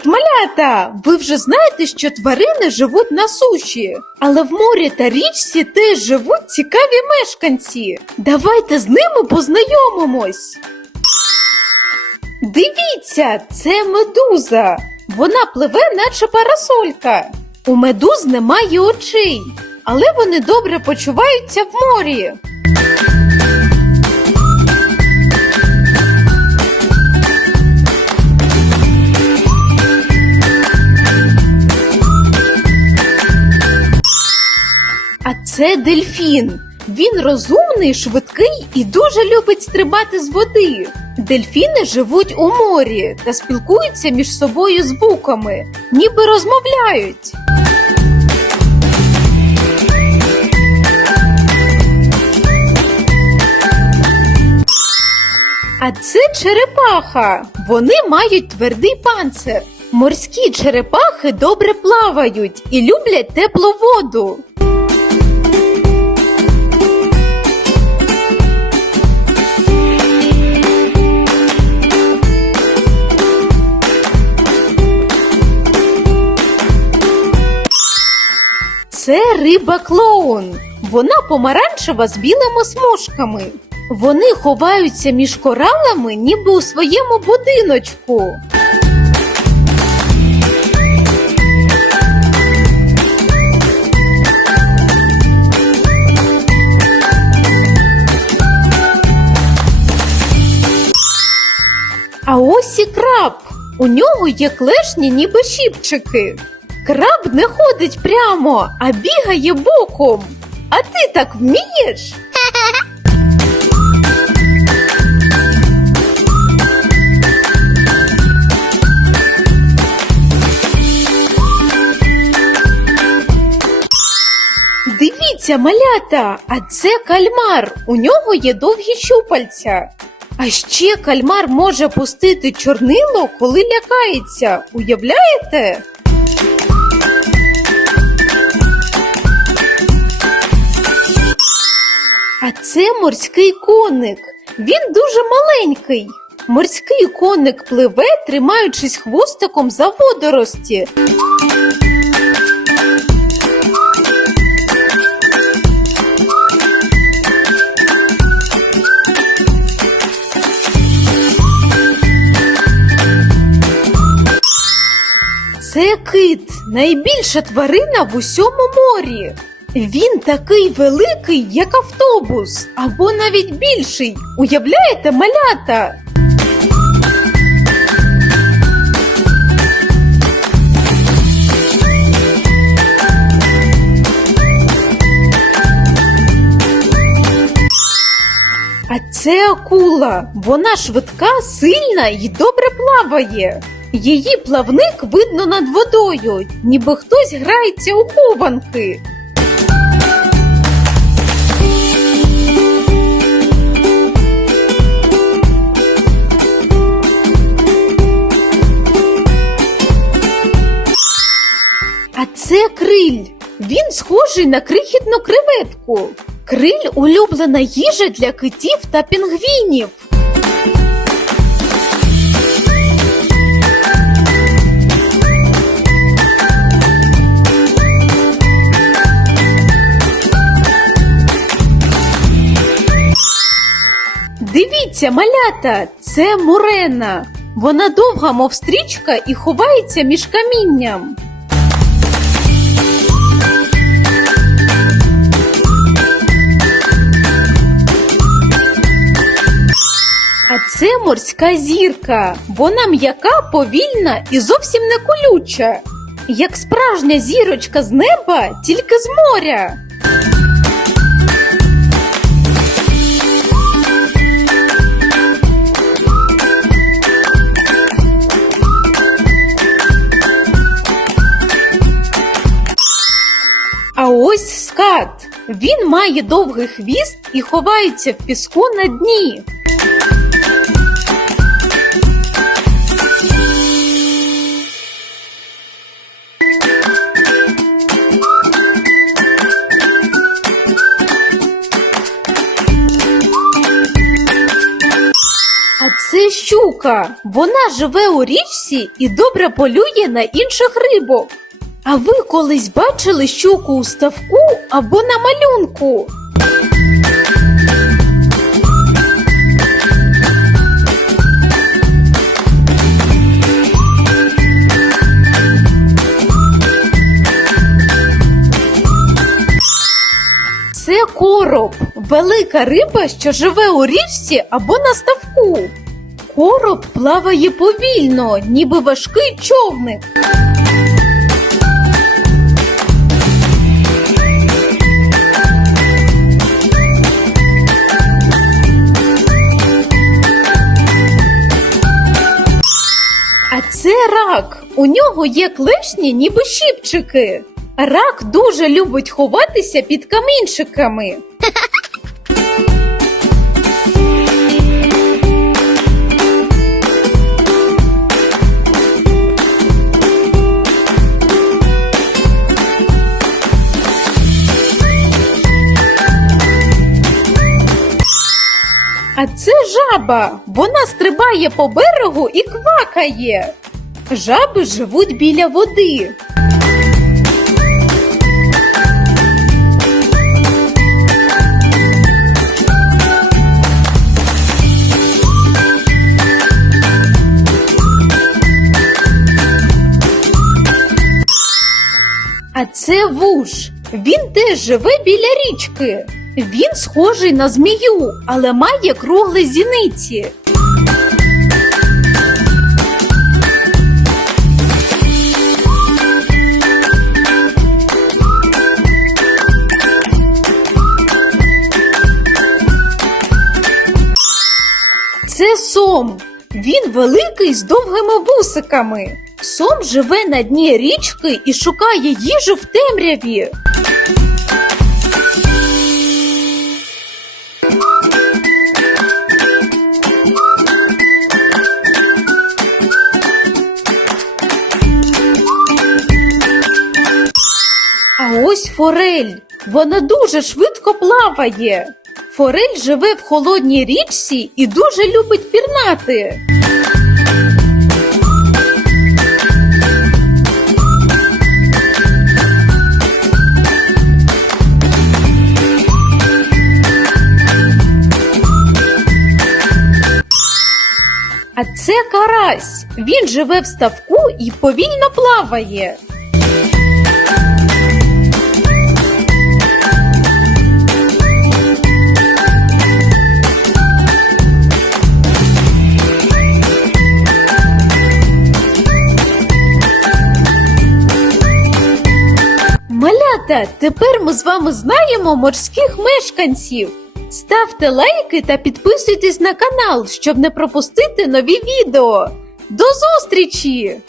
Привіт, малята! Ви вже знаєте, що тварини живуть на суші, але в морі та річці теж живуть цікаві мешканці. Давайте з ними познайомимось. Дивіться, це медуза. Вона пливе, наче парасолька. У медуз немає очей, але вони добре почуваються в морі. Це дельфін. Він розумний, швидкий і дуже любить стрибати з води. Дельфіни живуть у морі та спілкуються між собою звуками, ніби розмовляють. А це черепаха. Вони мають твердий панцир. Морські черепахи добре плавають і люблять теплу воду. Це риба клоун. Вона помаранчева з білими смужками. Вони ховаються між коралами, ніби у своєму будиночку. А ось і краб. У нього є клешні, ніби щіпчики. Краб не ходить прямо, а бігає боком. А ти так вмієш? Дивіться, малята, а це кальмар. У нього є довгі щупальця. А ще кальмар може пустити чорнило, коли лякається. Уявляєте? Це морський коник. Він дуже маленький. Морський коник пливе, тримаючись хвостиком за водорості. Це кит, найбільша тварина в усьому морі. Він такий великий, як автобус, або навіть більший. Уявляєте, малята? А це акула. Вона швидка, сильна і добре плаває. Її плавник видно над водою, ніби хтось грається у хованки. Схожий на крихітну креветку. Криль улюблена їжа для китів та пінгвінів. Дивіться, малята, це мурена. Вона довга, мов стрічка, і ховається між камінням. А це морська зірка. Вона м'яка, повільна і зовсім не колюча. Як справжня зірочка з неба, тільки з моря. А ось скат. Він має довгий хвіст і ховається в піску на дні. Щука. Вона живе у річці і добре полює на інших рибок. А ви колись бачили щуку у ставку або на малюнку? Це короб, велика риба, що живе у річці або на ставку. Короб плаває повільно, ніби важкий човник. А це рак. У нього є клешні, ніби щіпчики. Рак дуже любить ховатися під камінчиками. Це жаба. Вона стрибає по берегу і квакає. Жаби живуть біля води. А це вуж. Він теж живе біля річки. Він схожий на змію, але має круглі зіниці. Це сом. Він великий з довгими вусиками. Сом живе на дні річки і шукає їжу в темряві. Ось форель. Вона дуже швидко плаває. Форель живе в холодній річці і дуже любить пірнати. А це карась. Він живе в ставку і повільно плаває. Тепер ми з вами знаємо морських мешканців. Ставте лайки та підписуйтесь на канал, щоб не пропустити нові відео. До зустрічі!